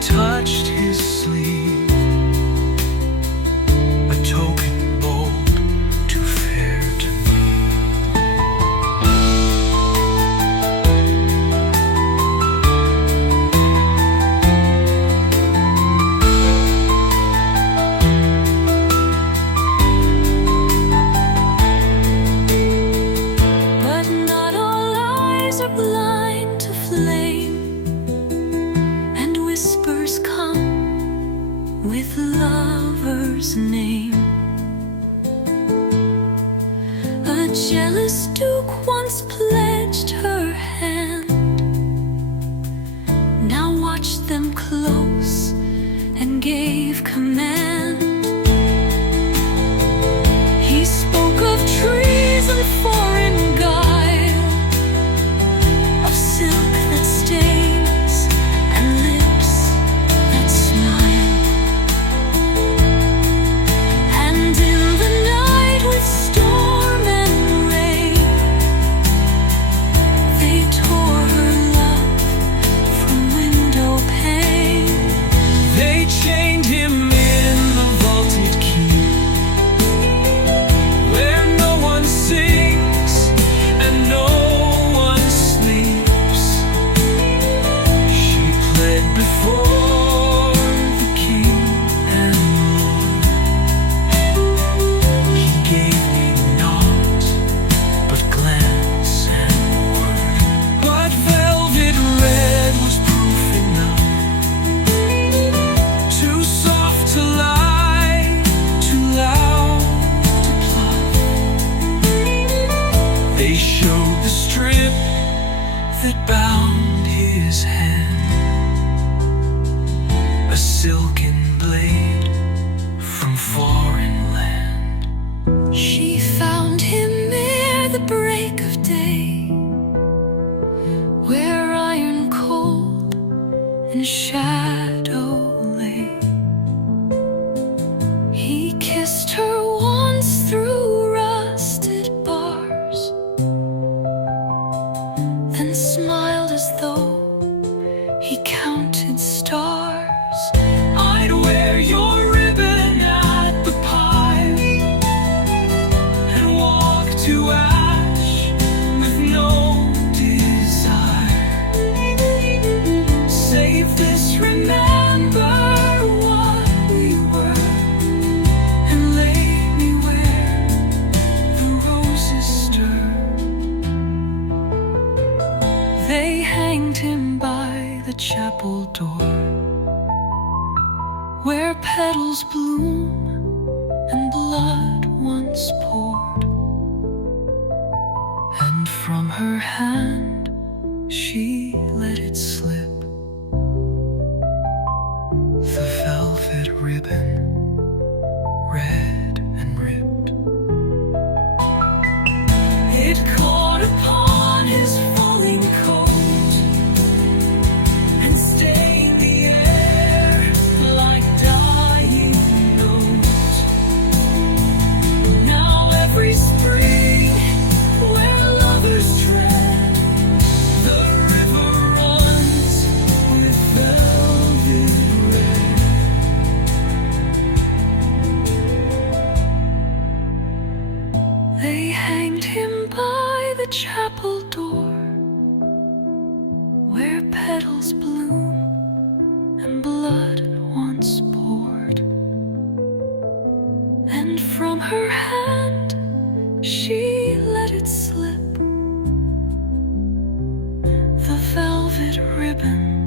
touched his sleeve, a token bold, too fair to me. But not all eyes are blind to flame, and whispers come with lover's name. A jealous duke once pledged her hand. Now watch them close and gave command. He spoke of trees and foreign guile, of silk that stains and lips that smile. And in the night with storm and rain, they tore her love from window pane. They chained him in the vaulted keep, where no one sings and no one sleeps. She pled before the king and lord. He gave me naught but glance and word. But velvet red was proof enough, too soft to lie, too loud to pluck. They showed the strip that bound his hand, a silken blade from foreign land. She found him ere the break of day, where iron cold and shadow lay. He kissed her once through rusted bars, then smiled as though he counted stars. I'd wear your ribbon at the pile and walk to ash with no desire, save this, remember what we were, and lay me where the roses stir. They hanged him by the chapel door, where petals bloom and blood once poured. And from her hand she let it slip, The velvet ribbon, red and ripped. it caught upon his falling coat and stained the air like dying note. Now every spring where lovers tread, the river runs with velvet red. They hanged him by the chapel door, where petals bloom and blood once poured. And from her hand she let it slip, the velvet ribbon